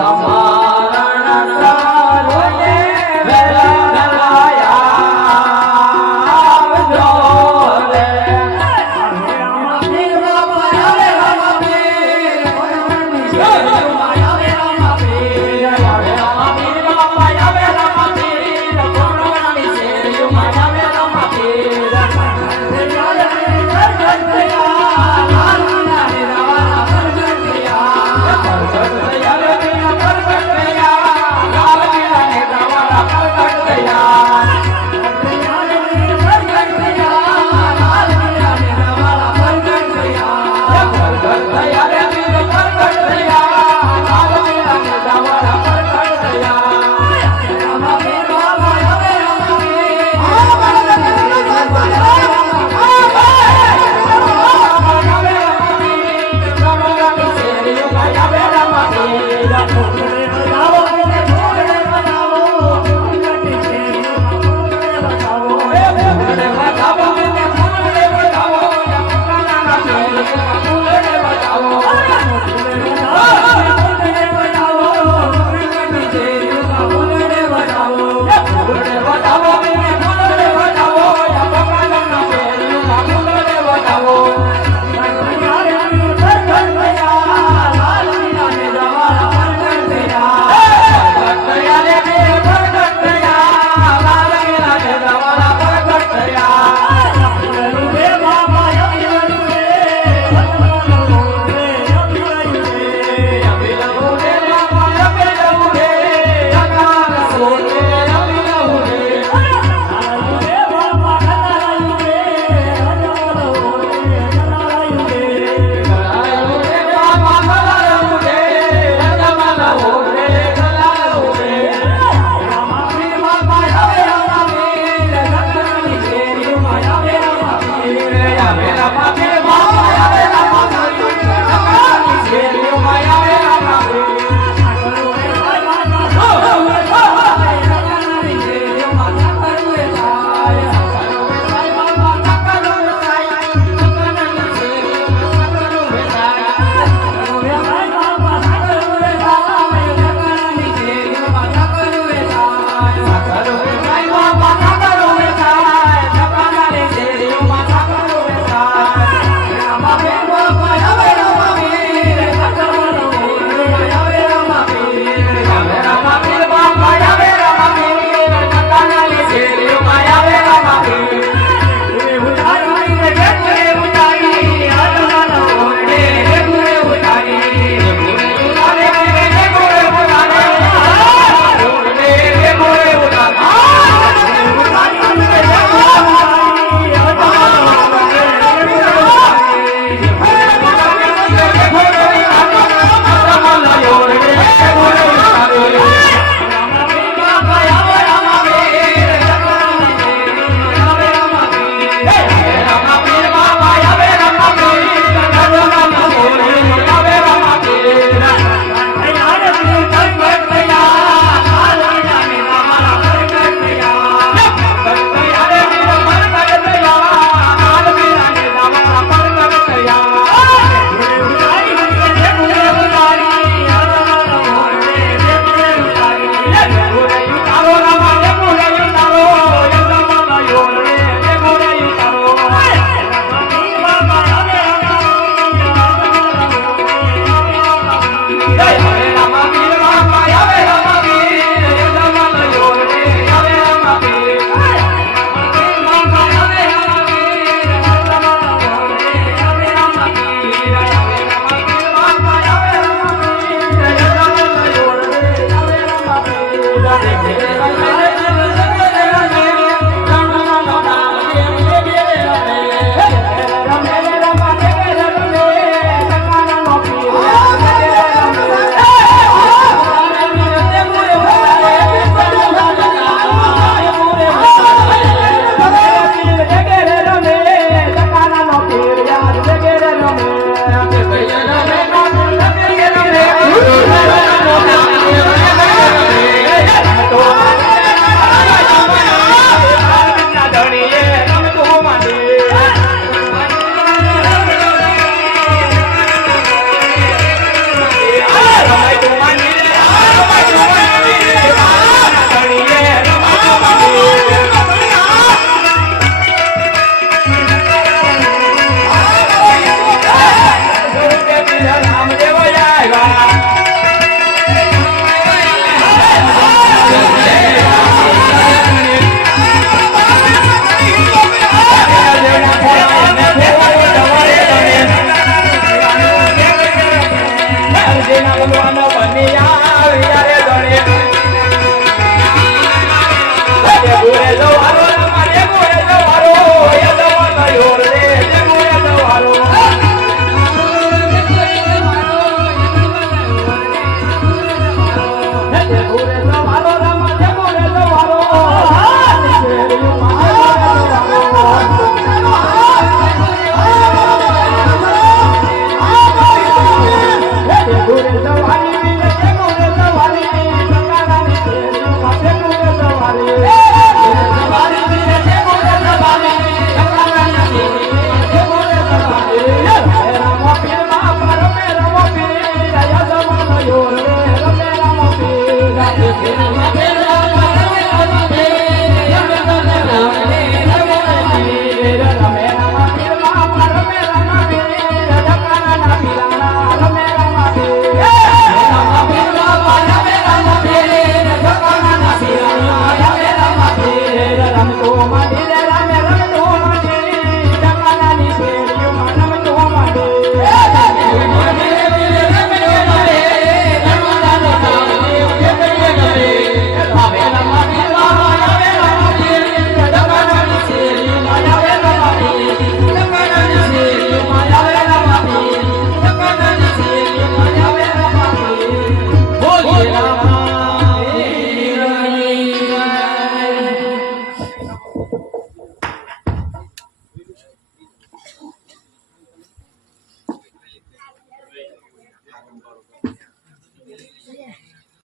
감사합니다.